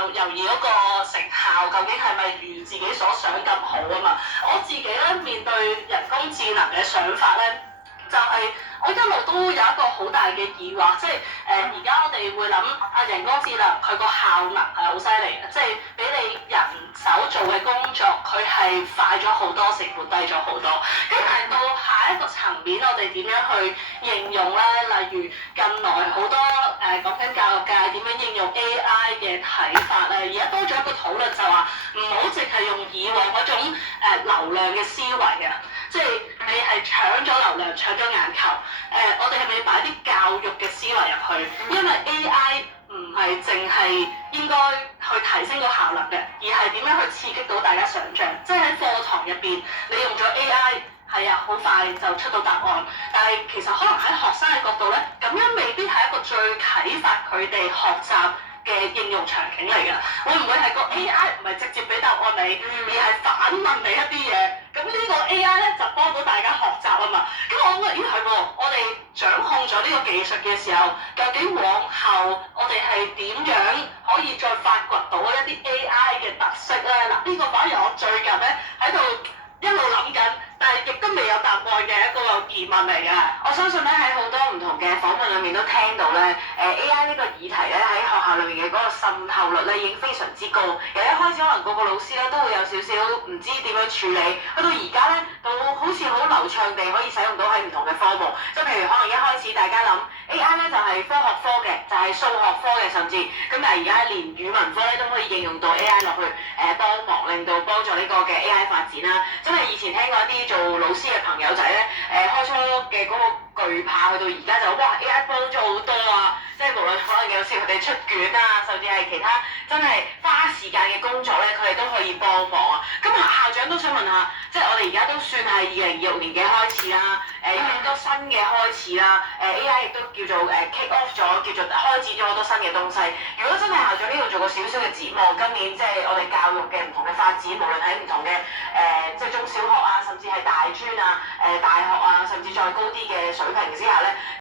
後猶豫嗰個成效究竟係咪如自己所想咁好啊嘛。我自己咧面對人工智能嘅想法咧，就係、我一路都有一個好大嘅疑惑，即係而家我哋會諗人工智能佢個效能係好犀利嘅，即係比你人手做嘅工作佢係快咗好多，成本低咗好多。咁但係到下一個層面，我哋點樣去應用咧？例如近來好多講緊教育界點樣應用 AI 嘅睇法咧，而家多咗一個討論就話唔好淨係用以往嗰種流量嘅思維啊，即係你係搶咗流量、搶咗眼球。我哋係咪擺啲教育嘅思維入去？因為 AI 唔係淨係應該去提升個效能嘅，而係點樣去刺激到大家想像。即係喺課堂入邊，你用咗 AI 係啊，好快就出到答案。但係其實可能喺學生嘅角度咧，咁樣未必係一個最啟發佢哋學習嘅應用場景嚟㗎。會唔會係個 AI 唔係直接俾答案你，而係反問你一啲嘢？咁呢個 AI 咧就幫到大家學習啊嘛。咁我覺得咦係喎，我哋掌控咗呢個技術嘅時候，究竟往後我哋係點樣可以再發掘到一啲 AI 嘅特色咧？嗱，呢個反而我最近咧喺度一路諗緊，但係亦都未有答案嘅一個疑問嚟嘅。我相信咧喺好多唔同嘅訪問裏面都聽到咧，AI 呢個議題咧喺學校裏面嘅嗰個滲透率咧已經非常之高。由一開始可能個個老師咧都會有少少唔知點樣處理，去到而家咧到好似好流暢地可以使用到喺唔同嘅科目。即係譬如可能一開始大家諗 AI 咧就係科學科嘅，就係數學科嘅，甚至咁，但係而家連語文科咧都可以應用到 AI 落去幫忙，令到幫助呢個嘅 AI 發展啦。真係以前聽過一啲做老師嘅朋友仔咧，開初嘅嗰個懼怕，去到而家就哇 AI 幫咗好多啊！即係無論可能有時佢哋出卷啊，甚至係其他真係花時間嘅工作咧，佢哋都可以幫忙啊！咁校長都想問下，即係我哋而家都算係2026年嘅開始啦，有好多新嘅開始啦，AI 亦都叫做kick off 咗，叫做開始咗好多新嘅東西。如果真係校長呢度做個少少嘅展望，今年即係我哋教育嘅唔同嘅發展，無論喺唔同嘅即係中小學啊，甚至係大專啊、大學啊，甚至再高啲嘅水平之下咧。